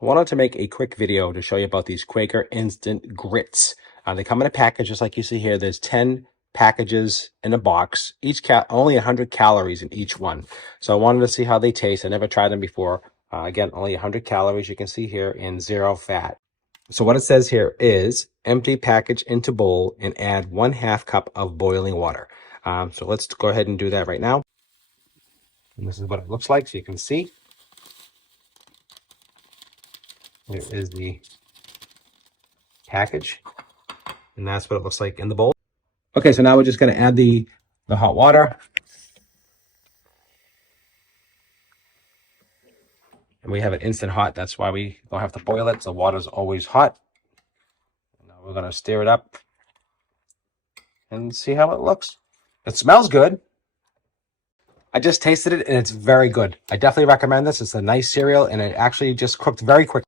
I wanted to make a quick video to show you about these Quaker instant grits. They come in a package just like you see here. There's 10 packages in a box, only 100 calories in each one. So I wanted to see how they taste. I never tried them before. Again, only 100 calories you can see here and 0 fat. So what it says here is empty package into bowl and add 1/2 cup of boiling water. So let's go ahead and do that right now. And this is what it looks like, so you can see. Here is the package, and that's what it looks like in the bowl. Okay, so now we're just going to add the hot water. And we have it instant hot. That's why we don't have to boil it. So water's always hot. Now we're going to stir it up and see how it looks. It smells good. I just tasted it and it's very good. I definitely recommend this. It's a nice cereal and it actually just cooked very quick.